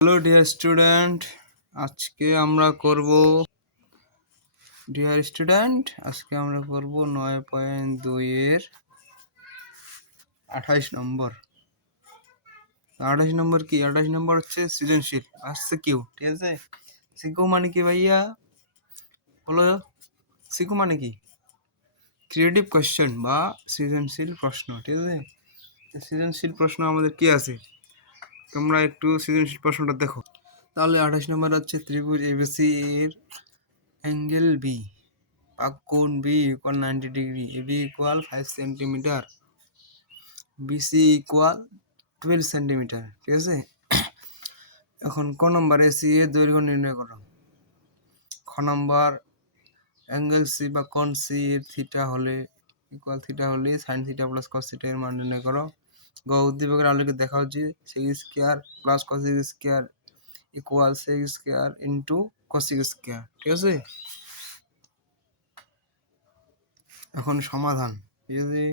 Hello dear student, আজকে আমরা করব 9.2 এর 28 নম্বর। 28 নম্বর কি? 28 নম্বর হচ্ছে সৃজনশীল আসছে কিউ। ঠিক আছে, সিকিউ মানে কি ভাইয়া বলো? সিকিউ মানে কি? ক্রিয়েটিভ কোয়েশ্চেন বা সৃজনশীল প্রশ্ন। ঠিক আছে, সৃজনশীল প্রশ্ন আমাদের কি আছে, তোমরা একটু সৃজনশীল প্রশ্নটা দেখো। তাহলে 28 নম্বর হচ্ছে ত্রিভুজ এবিসি এর অ্যাঙ্গেল বি কোণ B equal 90 degree, AB equal 5 centimetre, BC equal 12 centimetre. ঠিক আছে, এখন ক নম্বর এসি এর দৈর্ঘ্য নির্ণয় করো। খ নম্বর অ্যাঙ্গেল সি বা কোণ সি এর থিটা হলে sine theta plus cos theta এর মান নির্ণয় করো। গ উদ্দীপকের আলোকে দেখা হচ্ছে sec square plus cosec square equal sec square into cosec square. ঠিক আছে, এখন সমাধান। ঠিক আছে,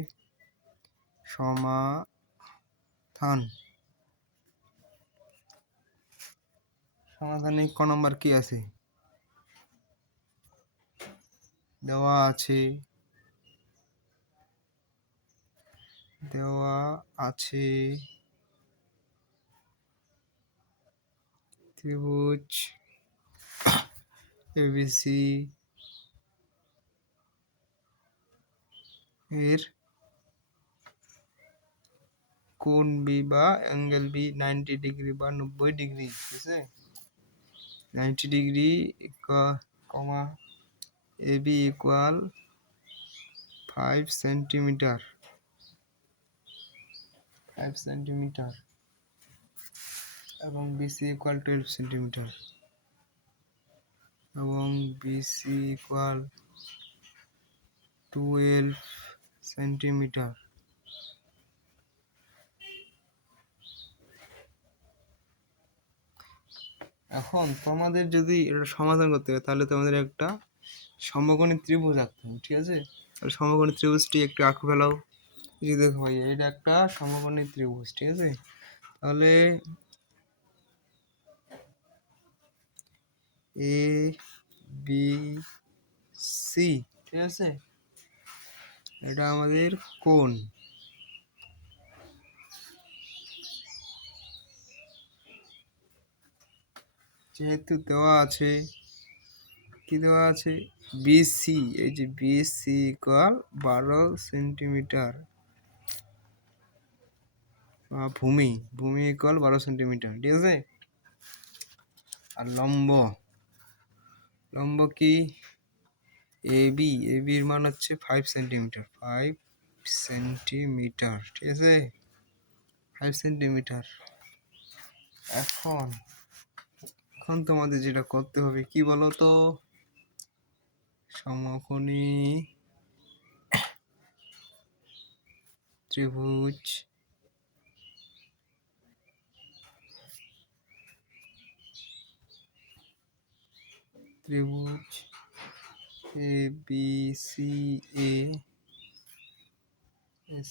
সমাধানে ক নম্বর কি আছে? দেওয়া আছে ত্রিভুজ এবিসি এর কোণ বি বা অ্যাঙ্গেল বি 90 ডিগ্রি বা 90 ডিগ্রি। ঠিক আছে, 90 ডিগ্রি কমা এবি ইকুয়াল 5 সেন্টিমিটার এবং বিসি ইকুয়াল 12 সেন্টিমিটার এবং বিসি ইকুয়াল 12 সেন্টিমিটার। এখন তোমাদের যদি এটা সমাধান করতে হয় তাহলে তোমাদের একটা সমকোণী ত্রিভুজ আঁকতে হবে। ঠিক আছে, তাহলে সমকোণী ত্রিভুজটি একটু আঁকে ফেলাও। এই যে দেখো ভাই, এটা একটা সমকোণী ত্রিভুজ। ঠিক আছে, তাহলে এ বি সি, ঠিক আছে, এটা আমাদের কোণ। যেহেতু দেওয়া আছে কি দেওয়া আছে বিসি, এই যে বিসি ইকুয়াল 12 সেন্টিমিটার, ভূমি ইকুয়াল 12 সেন্টিমিটার। ঠিক আছে, আর লম্ব কি এবির মান হচ্ছে 5 সেন্টিমিটার। ঠিক আছে, 5 সেন্টিমিটার। এখন তোমাদের যেটা করতে হবে কি বলো তো, সমকোণী ত্রিভুজ A B C A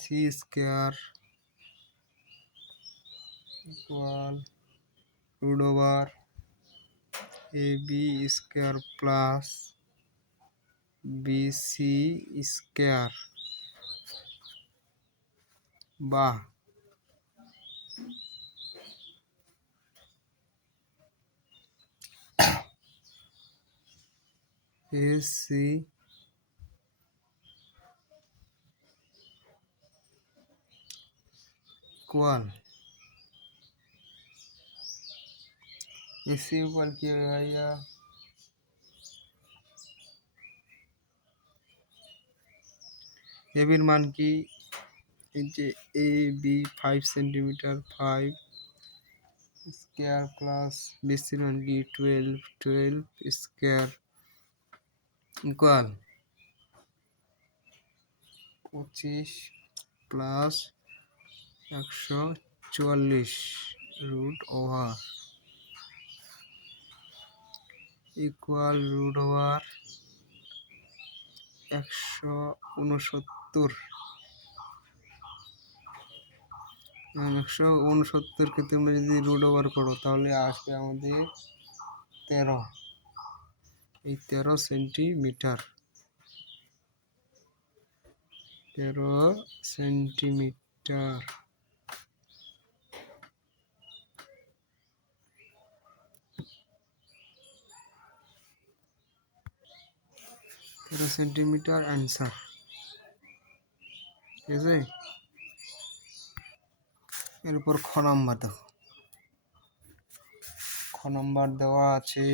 C square equal root over A B square plus BC square বা এসি ইকুয়াল কি ভাইয়া? এবির মান কি? এই যে A B 5 centimetre, 5 square plus বিসির মান কি 12 square equal 25 plus 144 root over equal root over 169। 169কে তোমরা যদি রুট ওভার করো তাহলে আসবে আমাদের 13। এই 13 সেন্টিমিটার, 13 সেন্টিমিটার। সেন্টিমিটার অ্যান্সার, ঠিক আছে। এরপর খ নাম্বার দেখো, খ নাম্বার দেওয়া আছে,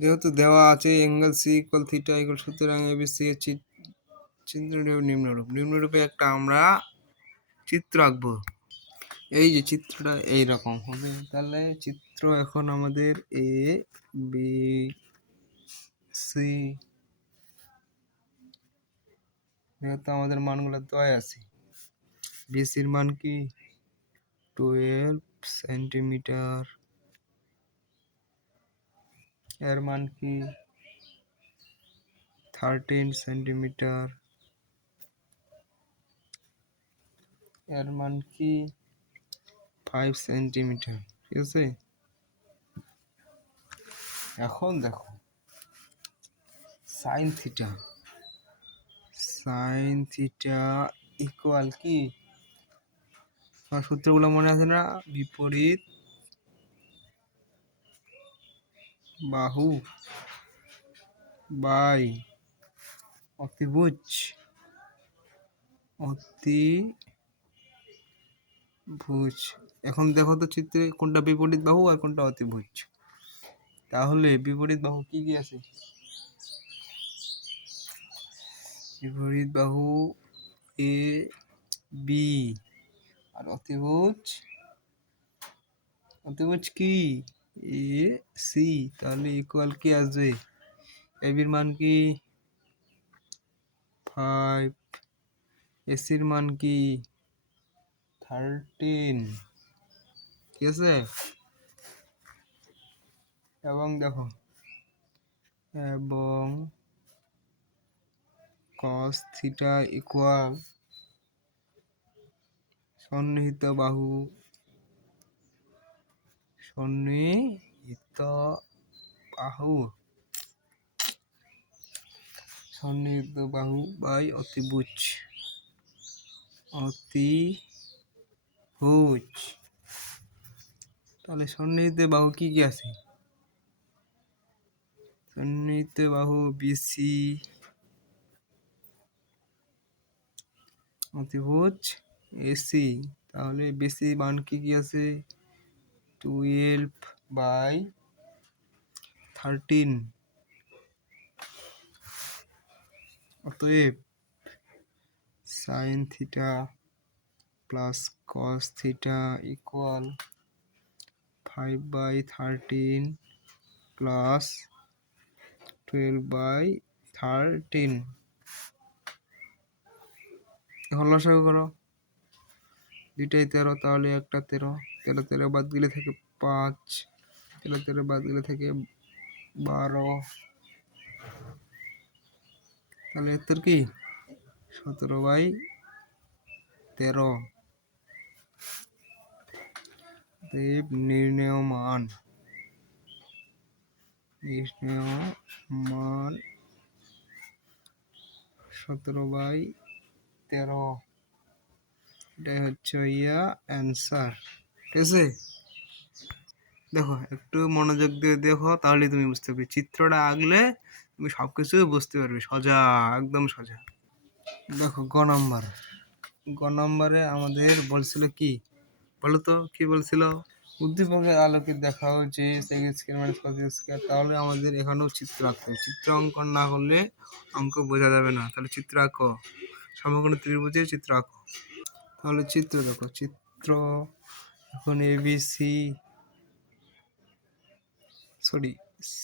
যেহেতু দেওয়া আছে angle C equal theta equal, সুতরাং এবিসি এর চিত্র নিম্নরূপে একটা আমরা চিত্র আঁকবো। এই যে চিত্রটা এইরকম হবে। তাহলে চিত্র এখন আমাদের এ বি সি, যেহেতু আমাদের মানগুলো দেওয়া আছে, বিসির মান কি 12 সেন্টিমিটার, এর মান কি 13 সেন্টিমিটার, এর মান কি 5 সেন্টিমিটার, ঠিক আছে। এখন দেখো সাইন থিটা ইকুয়াল কি, সূত্রগুলো মনে আছে না? বিপরীত বাহু বাই অতিভুজ, এখন দেখো তো চিত্রে কোনটা বিপরীত বাহু আর কোনটা অতিভুজ। তাহলে বিপরীত বাহু কি কি আছে? বিপরীত বাহু এ বি, আর অতিভুজ কি এ সি। তাহলে ইকুয়াল কি আসবে? এ বির মান কি 5, এসির মান কি 13, ঠিক আছে। এবং দেখো, এবং cos থিটা ইকুয়াল সন্নিহিত বাহু বাই অতিভুজ। তাহলে সন্নিহিত বাহু কি কি আছে? সন্নিহিত বাহু বিসি, অতিভুজ এসি। তাহলে বিসি মান কি কি আছে? 12/13। অতএব sign theta plus cos theta equal 5/13 plus 12/13। এখন লসাগু করো, দুইটাই 13, তাহলে একটা 13, 13 বাদ দিলে থেকে 5, 13 বাদ দিলে থেকে 12, তাহলে এর কি 17/13। নির্ণেয় মান 17/13, এটাই হচ্ছে অ্যান্সার, ঠিক আছে। দেখো একটু মনোযোগ দিয়ে দেখো, তাহলে তুমি বুঝতে পারবে। চিত্রটা আঁকলে তুমি সবকিছু বুঝতে পারবে, সোজা, একদম সোজা। দেখো গ নাম্বারে আমাদের বলছিল কি, বলো তো কি বলছিল? উদ্দীপকের আলোকে দেখাও যে তাহলে আমাদের এখানেও চিত্র আঁকতে হবে। চিত্র অঙ্কন না করলে অঙ্ক বোঝা যাবে না। তাহলে চিত্র আঁকো, সমকোণী ত্রিভুজের চিত্র আঁকো। তাহলে চিত্র দেখো, চিত্র এখন এবিসি,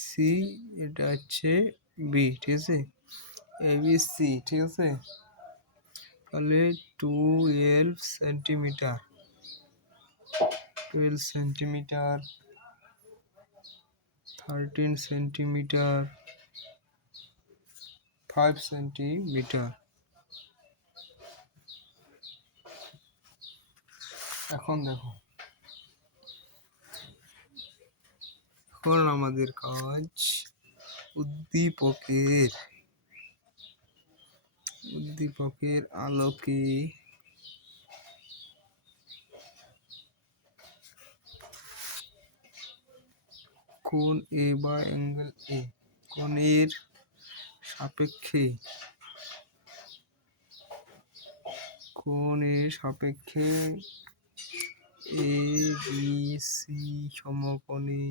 সি, এটা হচ্ছে বি, ঠিক আছে, এবিসি, ঠিক আছে। তাহলে 12 সেন্টিমিটার, 13 সেন্টিমিটার, 5 সেন্টিমিটার। এখন দেখো, এখন আমাদের কাজ উদ্দীপকের আলোকে কোণ এ বা অ্যাঙ্গেল এ, কোণের সাপেক্ষে এ বি সি সমকোণী,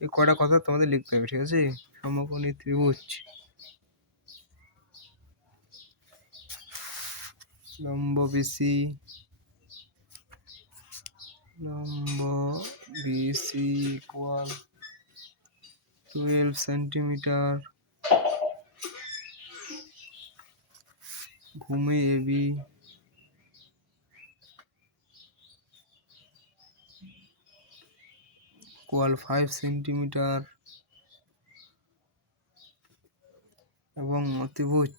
এই কয়টা কথা তোমাদের লিখতে হবে, ঠিক আছে? সমকোণী ত্রিভুজ লম্ব বিসি ইকুয়াল 12 সেন্টিমিটার, ভূমি এবি ইকুয়াল 5 সেন্টিমিটার এবং অতিভুজ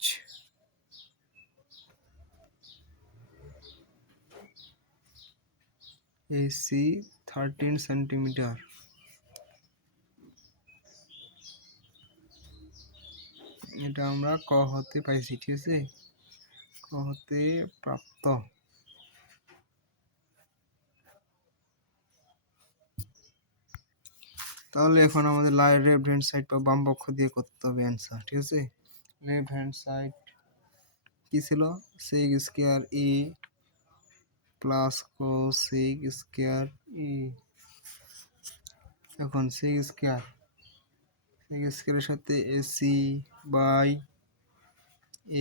এসি 13 সেন্টিমিটার। এটা আমরা ক হতে পাইছি, ঠিক আছে? ক হতে প্রাপ্ত। তাহলে এখন আমাদের লেফট হ্যান্ড সাইড বা বাম পক্ষ দিয়ে করতে হবে অ্যান্সার, ঠিক আছে? লেফট হ্যান্ড সাইড কি ছিল? sec স্কয়ার ই প্লাস cosec স্কয়ার ই। এখন sec স্কয়ারের সাথে AC by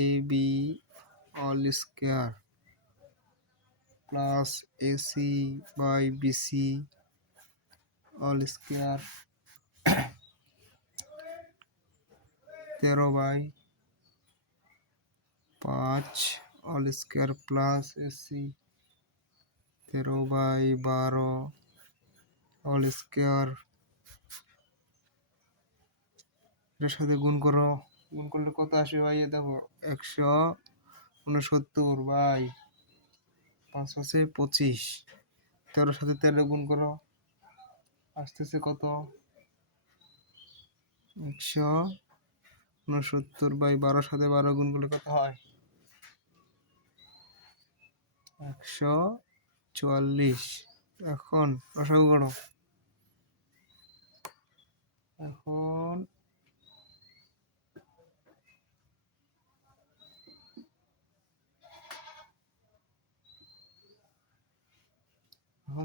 A B all square plus AC by BC all square 13/5 all square plus AC 13/12 all square. এর সাথে গুণ করো, গুণ করলে কত আসবে ভাইয়া? দেখো 169/5 আছে 25, 13 সাথে 13 গুণ করো, আসতেছে কত? 169/12 সাথে 12 গুণ করলে কত হয়? 144। এখন লসাগু করো। এখন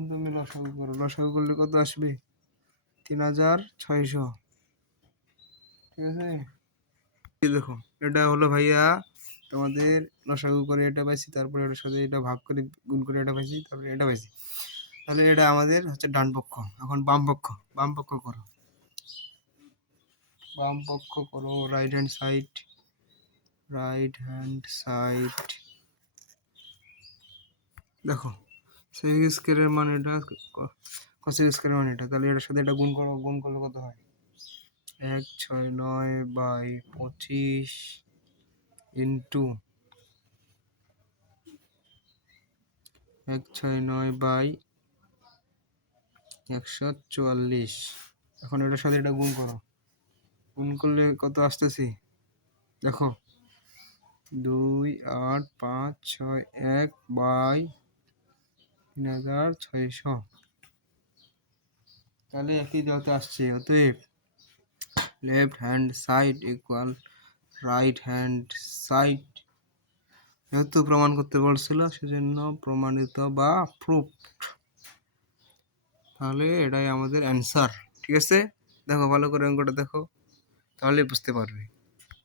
তুমি লসাগু করো, লসাগু করলে কত আসবে? 3600, ঠিক আছে? দেখো এটা হলো ভাইয়া তোমাদের লসাগু করে এটা পাইছি, তারপরে এটার সাথে এটা ভাগ করে গুণ করে এটা পাইছি, তারপরে এটা পাইছি। তাহলে এটা আমাদের হচ্ছে ডান পক্ষ। এখন বাম পক্ষ করো, রাইট হ্যান্ড সাইড। দেখো sec স্কয়ারের মান এটা, cosec স্কয়ারের মান এটা, তাহলে এটার সাথে এটা গুণ করো, গুণ করলে কত হয়? 169/25 ইন্টু 169/144। এখন এটার সাথে এটা গুণ করো, গুণ করলে কত আসতেছে? দেখো 28561/3600, তাহলে একই দাঁতে আসছে। অতএব left hand side equal right hand side, যেহেতু প্রমাণ করতে বলছিল সেজন্য প্রমাণিত বা প্রুফড। তাহলে এটাই আমাদের অ্যান্সার, ঠিক আছে? দেখো ভালো করে অঙ্কটা দেখো, তাহলে বুঝতে পারবে।